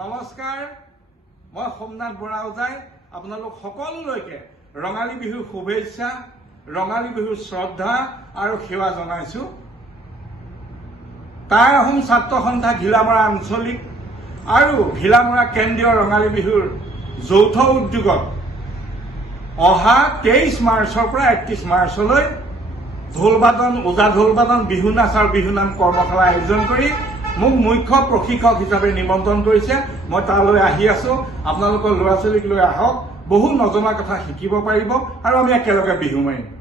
নমস্কাৰ, মই সোমনাথ বৰাউজাই আপোনালোক সকলোলৈকে ৰঙালী বিহুৰ শুভেচ্ছা, ৰঙালী বিহুৰ শ্ৰদ্ধা আৰু সেৱা জনাইছো। টাই আহোম ছাত্ৰ সন্থা ঘিলামৰা আঞ্চলিক আৰু ঘিলামৰা কেন্দ্ৰীয় ৰঙালী বিহুৰ যৌথ উদ্যোগত অহা 23 মাৰ্চৰ পৰা 31 মাৰ্চলৈ ঢোলবাদন, ওজা ঢোলবাদন, বিহু নাচ আৰু বিহু নাম কৰ্মশালা আয়োজন কৰি মোক মুখ্য প্ৰশিক্ষক হিচাপে নিমন্ত্ৰণ কৰিছে। মই তালৈ আহি আছো। আপোনালোকৰ ল'ৰা ছোৱালীক লৈ আহক, বহু নজনা কথা শিকিব পাৰিব আৰু আমি একেলগে বিহু মাৰিম।